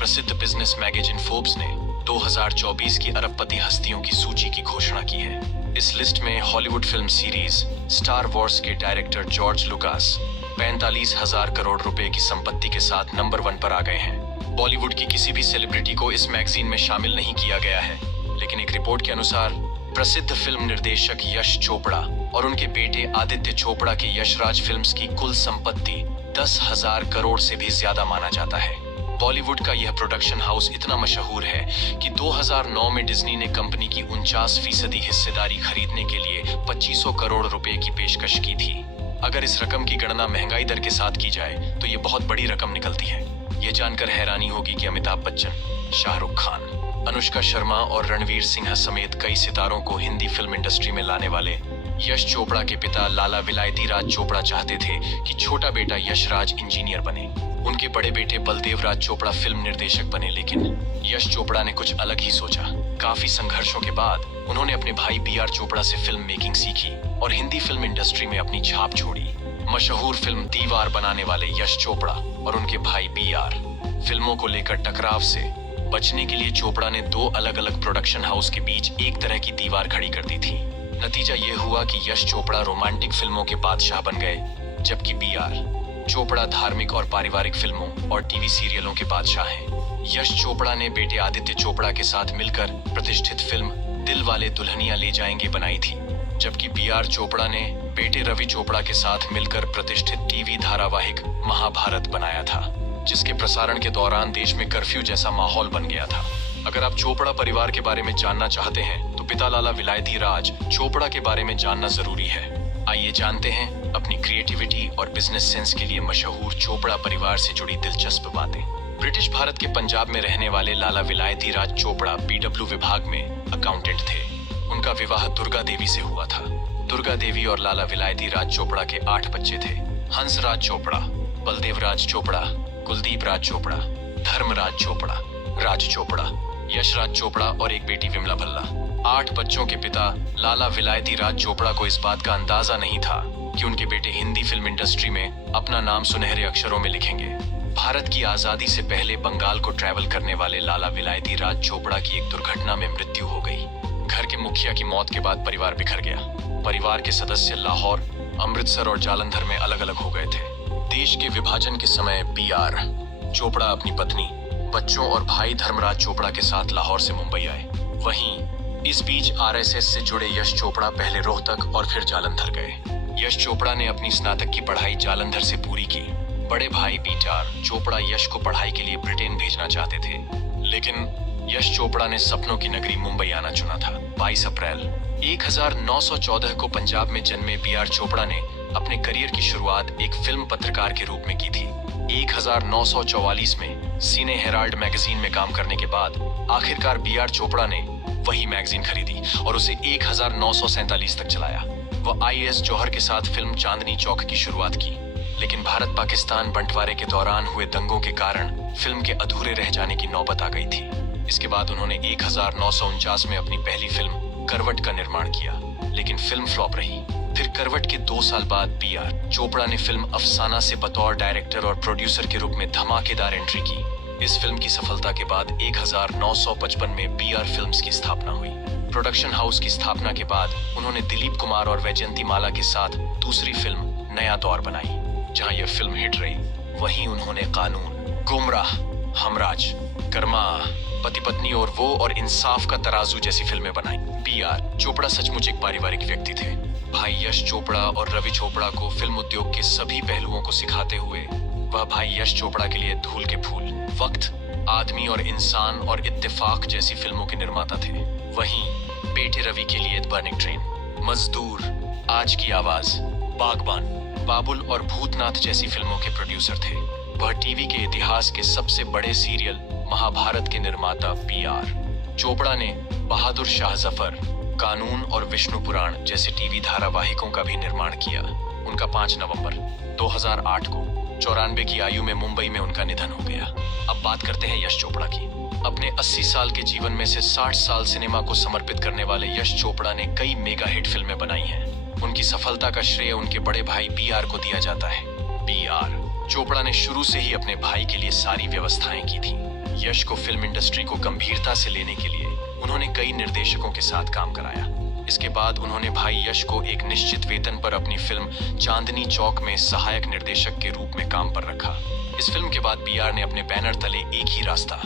प्रसिद्ध business magazine Forbes ने 2024 की अरबपति हस्तियों की सूची की घोषणा की है। इस लिस्ट में Hollywood film series star Wars के डायरेक्टर जॉर्ज लुकास 45,000 करोड़ रुपए की संपत्ति के साथ नंबर 1 पर आ गए हैं। बॉलीवुड की किसी भी सेलिब्रिटी को इस मैगजीन में शामिल नहीं किया गया है, लेकिन एक रिपोर्ट के अनुसार प्रसिद्ध फिल्म निर्देशक यश चोपड़ा और उनके बेटे आदित्य चोपड़ा के यशराज फिल्म्स की कुल संपत्ति 10,000 करोड़ से भी ज्यादा माना जाता है। बॉलीवुड का यह प्रोडक्शन हाउस इतना मशहूर है कि 2009 में डिज्नी ने कंपनी की 49% हिस्सेदारी खरीदने के लिए 2500 करोड़ रुपए की पेशकश की थी। अगर इस रकम की गणना महंगाई दर के साथ की जाए तो ये बहुत बड़ी रकम निकलती है। ये जानकर हैरानी होगी कि अमिताभ बच्चन, शाहरुख खान, अनुष्का शर्मा और रणवीर सिंह समेत कई सितारों को हिंदी फिल्म इंडस्ट्री में लाने वाले यश चोपड़ा के पिता लाला विलायती राज चोपड़ा चाहते थे कि छोटा बेटा यशराज इंजीनियर बने। उनके बड़े बेटे बलदेव राज चोपड़ा फिल्म निर्देशक बने, लेकिन यश चोपड़ा ने कुछ अलग ही सोचा। काफी संघर्षों के बाद उन्होंने अपने भाई BR चोपड़ा से फिल्म मेकिंग सीखी और हिंदी फिल्म इंडस्ट्री में अपनी छाप छोड़ी। मशहूर फिल्म दीवार बनाने वाले यश चोपड़ा और उनके भाई BR फिल्मों को लेकर टकराव से बचने के लिए चोपड़ा ने 2 अलग-अलग प्रोडक्शन हाउस के बीच एक तरह की दीवार खड़ी कर दी थी। नतीजा ये हुआ कि यश चोपड़ा रोमांटिक फिल्मों के बादशाह बन गए, जबकि BR चोपड़ा धार्मिक और पारिवारिक फिल्मों और टीवी सीरियलों के बादशाह हैं। यश चोपड़ा ने बेटे आदित्य चोपड़ा के साथ मिलकर प्रतिष्ठित फिल्म दिल वाले दुल्हनिया ले जाएंगे बनाई थी, जबकि BR चोपड़ा ने बेटे रवि चोपड़ा के साथ मिलकर प्रतिष्ठित टीवी धारावाहिक महाभारत बनाया था, जिसके प्रसारण के दौरान देश में कर्फ्यू जैसा माहौल बन गया था। अगर आप चोपड़ा परिवार के बारे में जानना चाहते हैं तो पिता लाला विलायती राज चोपड़ा के बारे में जानना जरूरी है। आइए जानते हैं अपनी क्रिएटिविटी और बिजनेस सेंस के लिए मशहूर चोपड़ा परिवार से जुड़ी दिलचस्प बातें। ब्रिटिश भारत के पंजाब में रहने वाले लाला विलायती राज चोपड़ा PW विभाग में अकाउंटेंट थे। उनका विवाह दुर्गा देवी से हुआ था। दुर्गा देवी और लाला विलायती राज चोपड़ा के 8 बच्चे थे। हंस राज चोपड़ा, बलदेव राज चोपड़ा, कुलदीप राज चोपड़ा, धर्मराज चोपड़ा, राज चोपड़ा, यशराज चोपड़ा और एक बेटी विमला भल्ला। 8 बच्चों के पिता लाला विलायती राज चोपड़ा को इस बात का अंदाजा नहीं था कि उनके बेटे हिंदी फिल्म इंडस्ट्री में अपना नाम सुनहरे अक्षरों में लिखेंगे। भारत की आजादी से पहले बंगाल को ट्रैवल करने वाले लाला विलायती राज चोपड़ा की एक दुर्घटना में मृत्यु हो गई। घर के मुखिया की मौत के बाद परिवार बिखर गया। परिवार के सदस्य लाहौर, अमृतसर और जालंधर में अलग अलग हो गए थे। देश के विभाजन के समय BR चोपड़ा अपनी पत्नी, बच्चों और भाई धर्मराज चोपड़ा के साथ लाहौर से मुंबई आए। वहीं इस बीच RSS से जुड़े यश चोपड़ा पहले रोहतक और फिर जालंधर गए। यश चोपड़ा ने अपनी स्नातक की पढ़ाई जालंधर से पूरी की। बड़े भाई BR चोपड़ा यश को पढ़ाई के लिए ब्रिटेन भेजना चाहते थे, लेकिन यश चोपड़ा ने सपनों की नगरी मुंबई आना चुना था। 22 अप्रैल 1914 को पंजाब में जन्मे BR चोपड़ा ने अपने करियर की शुरुआत एक फिल्म पत्रकार के रूप में की थी। 1944 में सीने हेराल्ड मैगजीन में काम करने के बाद आखिरकार BR चोपड़ा ने वही मैगजीन खरीदी और उसे 1947 तक चलाया। वह IAS जौहर के साथ फिल्म चांदनी चौक की शुरुआत की, लेकिन भारत पाकिस्तान बंटवारे के दौरान हुए दंगों के कारण फिल्म के अधूरे रह जाने की नौबत आ गई थी। इसके बाद उन्होंने 1949 में अपनी पहली फिल्म करवट का निर्माण किया, लेकिन फिल्म फ्लॉप रही। फिर करवट के 2 साल बाद BR चोपड़ा ने फिल्म अफसाना से बतौर डायरेक्टर और प्रोड्यूसर के रूप में धमाकेदार एंट्री की। इस फिल्म की सफलता के बाद 1955 में BR फिल्म्स की स्थापना हुई। प्रोडक्शन हाउस की स्थापना के बाद उन्होंने दिलीप कुमार और वैजयंती माला के साथ दूसरी फिल्म नया दौर बनाई, जहां यह फिल्म हिट रही। वहीं उन्होंने कानून, गुमराह, हमराज, कर्मा, पति पत्नी और वो और इंसाफ का तराजू जैसी फिल्में बनाई। BR चोपड़ा सचमुच एक पारिवारिक व्यक्ति थे। भाई यश चोपड़ा और रवि चोपड़ा को फिल्म उद्योग के सभी पहलुओं को सिखाते हुए वह भाई यश चोपड़ा के लिए धूल के फूल, वक्त, आदमी और इंसान और इत्तेफाक जैसी फिल्मों के निर्माता थे। वहीं बेटे रवि के लिए बर्निंग ट्रेन, मजदूर, आज की आवाज, बागबान, बाबुल और भूतनाथ जैसी फिल्मों के प्रोड्यूसर थे। वह टीवी के इतिहास के सबसे बड़े सीरियल महाभारत के निर्माता BR चोपड़ा ने बहादुर शाह जफर, कानून और विष्णु पुराण जैसे टीवी धारावाहिकों का भी निर्माण किया। उनका 5 नवंबर 2008 को 94 की आयु में मुंबई में उनका निधन हो गया। अब बात करते हैं यश चोपड़ा की। अपने 80 साल के जीवन में से 60 साल सिनेमा को समर्पित करने वाले यश चोपड़ा ने कई मेगा हिट फिल्में बनाई हैं। उनकी सफलता का श्रेय उनके बड़े भाई BR को दिया जाता है। BR चोपड़ा ने शुरू से ही अपने भाई के लिए सारी व्यवस्थाएं की थी। यश को फिल्म इंडस्ट्री को गंभीरता से लेने के लिए उन्होंने कई निर्देशकों के साथ काम कराया। इसके बाद उन्होंने भाई यश को एक निश्चित वेतन पर अपनी फिल्म चांदनी चौक में सहायक निर्देशक के रूप में काम पर रखा। इस फिल्म के बाद बीआर ने अपने बैनर तले एक ही रास्ता,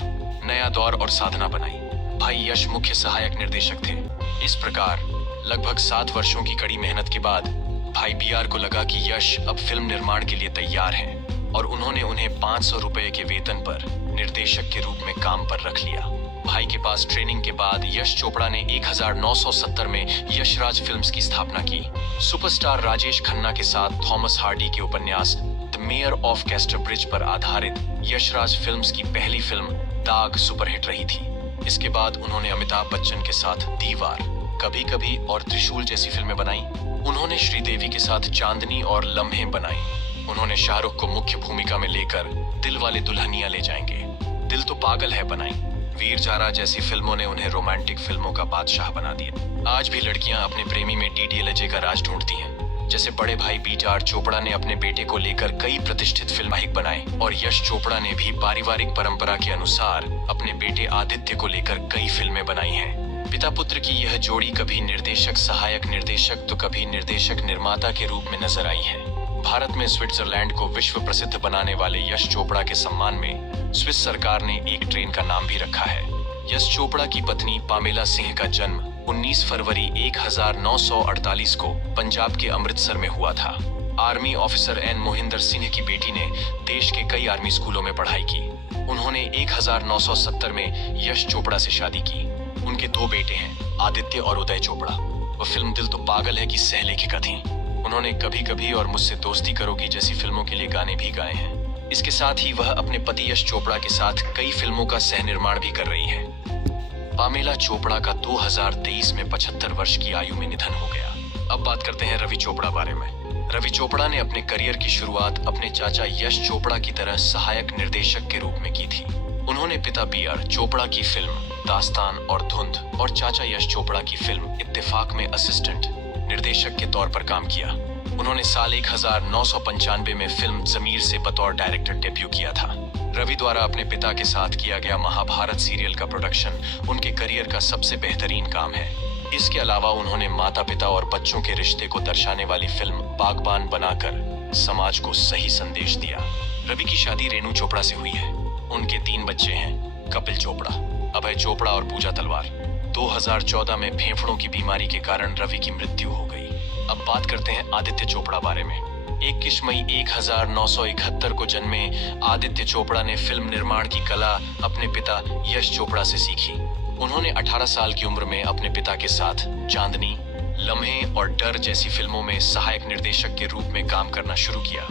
नया दौर और साधना बनाई। भाई यश मुख्य सहायक निर्देशक थे। इस प्रकार लगभग 7 वर्षों की कड़ी मेहनत के बाद भाई बीआर को लगा कि यश अब फिल्म निर्माण के लिए तैयार हैं और उन्होंने उन्हें 500 रुपए के वेतन पर निर्देशक के रूप में काम पर रख लिया। भाई के पास ट्रेनिंग के बाद यश चोपड़ा ने 1970 में यशराज फिल्म्स की स्थापना की। सुपरस्टार राजेश खन्ना के साथ थॉमस हार्डी के उपन्यास द मेयर ऑफ कैस्टरब्रिज पर आधारित यशराज फिल्म्स की पहली फिल्म दाग सुपरहिट रही थी। इसके बाद उन्होंने अमिताभ बच्चन के साथ दीवार, कभी कभी और त्रिशूल जैसी फिल्में बनाई। उन्होंने श्रीदेवी के साथ चांदनी और लम्हे बनाई। उन्होंने शाहरुख को मुख्य भूमिका में लेकर दिल वाले दुल्हनिया ले जाएंगे, दिल तो पागल है बनाई। वीर जारा जैसी फिल्मों ने उन्हें रोमांटिक फिल्मों का बादशाह बना दिया। आज भी लड़कियां अपने प्रेमी में डीडीएलजे का राज ढूंढती हैं। जैसे बड़े भाई बी.आर. चोपड़ा ने अपने बेटे को लेकर कई प्रतिष्ठित फिल्म बनाए और यश चोपड़ा ने भी पारिवारिक परंपरा के अनुसार अपने बेटे आदित्य को लेकर कई फिल्में बनाई हैं। पिता पुत्र की यह जोड़ी कभी निर्देशक सहायक निर्देशक तो कभी निर्देशक निर्माता के रूप में नजर आई है। भारत में स्विट्जरलैंड को विश्व प्रसिद्ध बनाने वाले यश चोपड़ा के सम्मान में स्विस सरकार ने एक ट्रेन का नाम भी रखा है। यश चोपड़ा की पत्नी पामेला सिंह का जन्म 19 फरवरी 1948 को पंजाब के अमृतसर में हुआ था। Army officer N Mohinder Singh की बेटी ने देश के कई आर्मी स्कूलों में पढ़ाई की। उन्होंने 1970 में यश चोपड़ा से शादी की। उनके 2 बेटे हैं, आदित्य और उदय चोपड़ा। वह फिल्म दिल तो पागल है की सहलेखिका थी। उन्होंने कभी कभी और मुझसे दोस्ती करोगी जैसी फिल्मों के लिए गाने भी गाए हैं। इसके साथ ही वह अपने पति यश चोपड़ा के साथ कई फिल्मों का सह निर्माण भी कर रही है। पामेला चोपड़ा का 2023 में 75 वर्ष की आयु में निधन हो गया। अब बात करते हैं रवि चोपड़ा बारे में। रवि चोपड़ा ने अपने करियर की शुरुआत अपने चाचा यश चोपड़ा की तरह सहायक निर्देशक के रूप में की थी। उन्होंने पिता बी.आर. चोपड़ा की फिल्म दास्तान और धुंध और चाचा यश चोपड़ा की फिल्म इत्तेफाक में असिस्टेंट निर्देशक के तौर पर काम किया। उन्होंने साल 1995 में फिल्म जमीर से बतौर डायरेक्टर डेब्यू किया था। रवि द्वारा अपने पिता के साथ किया गया महाभारत सीरियल का प्रोडक्शन उनके करियर का सबसे बेहतरीन काम है। इसके अलावा उन्होंने माता पिता और बच्चों के रिश्ते को दर्शाने वाली फिल्म बागबान बनाकर समाज को सही संदेश दिया। रवि की शादी रेणु चोपड़ा से हुई है। उनके 3 बच्चे हैं, कपिल चोपड़ा, अभय चोपड़ा और पूजा तलवार। 2014 में फेफड़ों की बीमारी के कारण रवि की मृत्यु हो गई। अब बात करते हैं आदित्य चोपड़ा बारे में। 21 मई 1971 को जन्मे आदित्य चोपड़ा ने फिल्म निर्माण की कला अपने पिता यश चोपड़ा से सीखी। उन्होंने 18 साल की उम्र में अपने पिता के साथ चांदनी, लम्हे और डर जैसी फिल्मों में सहायक निर्देशक के रूप में काम करना शुरू किया।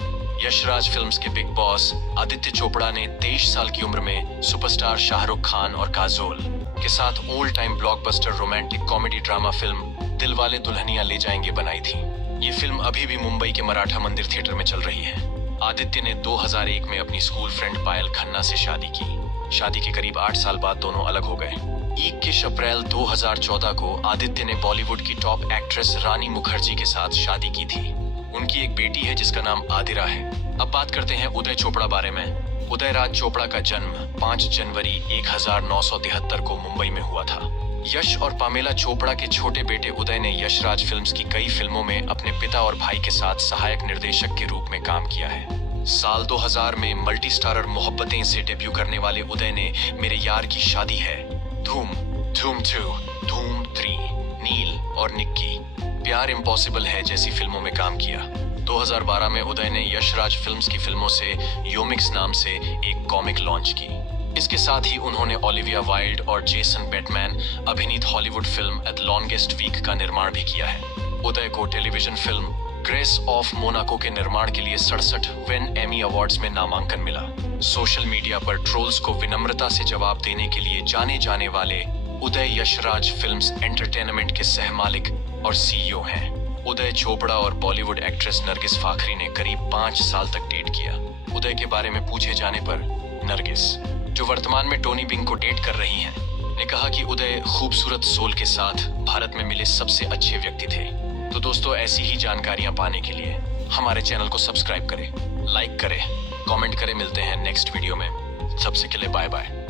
यशराज फिल्म्स के बिग बॉस आदित्य चोपड़ा ने 23 साल की उम्र में सुपरस्टार शाहरुख खान और काजोल के साथ old time blockbuster romantic comedy drama film दिल वाले दुल्हनिया ले जाएंगे बनाई थी। ये फिल्म अभी भी मुंबई के मराठा मंदिर थिएटर में चल रही है। आदित्य ने 2001 में अपनी स्कूल फ्रेंड पायल खन्ना से शादी की। शादी के करीब 8 साल बाद दोनों अलग हो गए। 21 अप्रैल 2014 को आदित्य ने बॉलीवुड की टॉप एक्ट्रेस रानी मुखर्जी के साथ शादी की थी। उनकी एक बेटी है जिसका नाम आदिरा है। अब बात करते हैं उदय चोपड़ा बारे में। उदयराज चोपड़ा का जन्म 5 जनवरी 1973 को मुंबई में हुआ था। यश और पामेला चोपड़ा के छोटे बेटे उदय ने यशराज फिल्म्स की कई फिल्मों में अपने पिता और भाई के साथ सहायक निर्देशक के रूप में काम किया है। साल 2000 में मल्टी स्टारर मोहब्बतें से डेब्यू करने वाले उदय ने मेरे यार की शादी है, धूम, धूम 2, धूम 3, नील और निक्की, प्यार इम्पॉसिबल है जैसी फिल्मों में काम किया। 2012 में उदय ने यशराज फिल्म्स की फिल्मों से योमिक्स नाम से एक कॉमिक लॉन्च की। इसके साथ ही उन्होंने ओलिविया वाइल्ड और जेसन बेटमैन अभिनीत Hollywood film at longest week का निर्माण भी किया है। उदय को television film Grace of Monaco के निर्माण के लिए 67 वेन एमी अवार्ड्स में नामांकन मिला। सोशल मीडिया पर ट्रोल्स को विनम्रता से जवाब देने के लिए जाने जाने वाले उदय यशराज फिल्म्स एंटरटेनमेंट के सहमालिक और सीईओ हैं। उदय चोपड़ा और बॉलीवुड एक्ट्रेस नरगिस फाखरी ने करीब 5 साल तक डेट किया। उदय के बारे में पूछे जाने पर नरगिस, जो वर्तमान में टोनी बिंग को डेट कर रही हैं, ने कहा कि उदय खूबसूरत सोल के साथ भारत में मिले सबसे अच्छे व्यक्ति थे। तो दोस्तों, ऐसी ही जानकारियां पाने के लिए हमारे चैनल को सब्सक्राइब करें, लाइक करें, कमेंट करें। मिलते हैं नेक्स्ट वीडियो में। सबसे के लिए बाय बाय।